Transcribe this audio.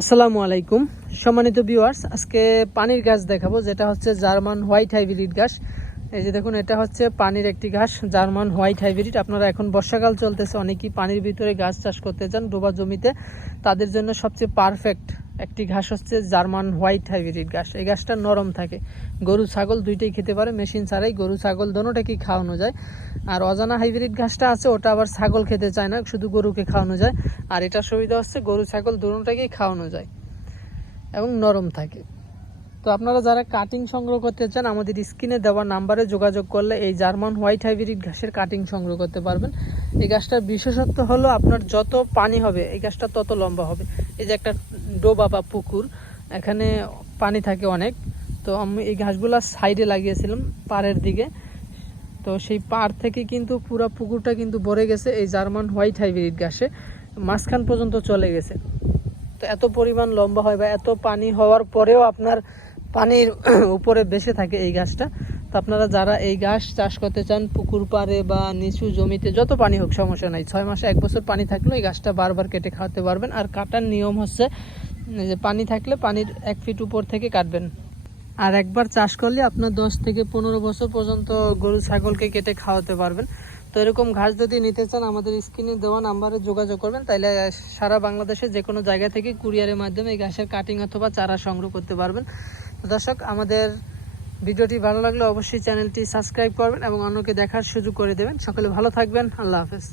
আসসালামু আলাইকুম সম্মানিত ভিউয়ার্স, আজকে পানির ঘাস দেখাবো, যেটা হচ্ছে জার্মান হোয়াইট হাইব্রিড ঘাস। এই যে দেখুন, এটা হচ্ছে পানির একটি ঘাস, জার্মান হোয়াইট হাইব্রিড। আপনারা এখন বর্ষাকাল চলতেছে, অনেকেই পানির ভিতরে ঘাস চাষ করতে চান ডোবা জমিতে, তাদের জন্য সবচেয়ে পারফেক্ট একটি ঘাস হচ্ছে জার্মান হোয়াইট হাইব্রিড ঘাস। এই ঘাসটা নরম থাকে, গরু ছাগল দুইটাই খেতে পারে, মেশিন ছাড়াই গরু ছাগল দোনোটাকেই খাওয়ানো যায়। আর অজানা হাইব্রিড ঘাসটা আছে, ওটা আবার ছাগল খেতে চায় না, শুধু গরুকে খাওয়ানো যায়। আর এটার সুবিধা হচ্ছে গরু ছাগল দোনোটাকেই খাওয়ানো যায় এবং নরম থাকে। তো আপনারা যারা কাটিং সংগ্রহ করতে চান, আমাদের স্ক্রিনে দেওয়া নাম্বারে যোগাযোগ করলে এই জার্মান হোয়াইট হাইব্রিড ঘাসের কাটিং সংগ্রহ করতে পারবেন। এই গাছটার বিশেষত্ব হলো, আপনার যত পানি হবে এই গাছটা তত লম্বা হবে। এই যে একটা ডোবা বা পুকুর, এখানে পানি থাকে অনেক। তো আমি এই ঘাসগুলা সাইডে লাগিয়েছিলাম পাড়ের দিকে, তো সেই পাড় থেকে কিন্তু পুরো পুকুরটা কিন্তু ভরে গেছে এই জার্মান হোয়াইট হাইব্রিড ঘাসে, মাঝখান পর্যন্ত চলে গেছে। তো এত পরিমাণ লম্বা হয় বা এত পানি হওয়ার পরেও আপনার পানির উপরে বেঁচে থাকে এই গাছটা। তো আপনারা যারা এই গাছ চাষ করতে চান, পুকুর পাড়ে বা নিচু জমিতে যত পানি হোক সমস্যা নাই, 6 মাসে 1 বছর পানি থাকলেও এই গাছটা বারবার কেটে খাওয়াতে পারবেন। আর কাটার নিয়ম হচ্ছে যে পানি থাকলে পানির 1 ফিট উপর থেকে কাটবেন। আর একবার চাষ করলে আপনার 10 থেকে 15 বছর পর্যন্ত গরু ছাগলকে কেটে খাওয়াতে পারবেন। তো এরকম ঘাস যদি নিতে চান, আমাদের স্ক্রিনে দেওয়া নাম্বারে যোগাযোগ করবেন, তাইলে সারা বাংলাদেশে যে কোনো জায়গা থেকে কুরিয়ারের মাধ্যমে এই ঘাসের কাটিং অথবা চারা সংগ্রহ করতে পারবেন। তো দর্শক, আমাদের ভিডিওটি ভালো লাগলে অবশ্যই চ্যানেলটি সাবস্ক্রাইব করবেন এবং অন্যকে দেখার সুযোগ করে দেবেন। সকলে ভালো থাকবেন। আল্লাহ হাফেজ।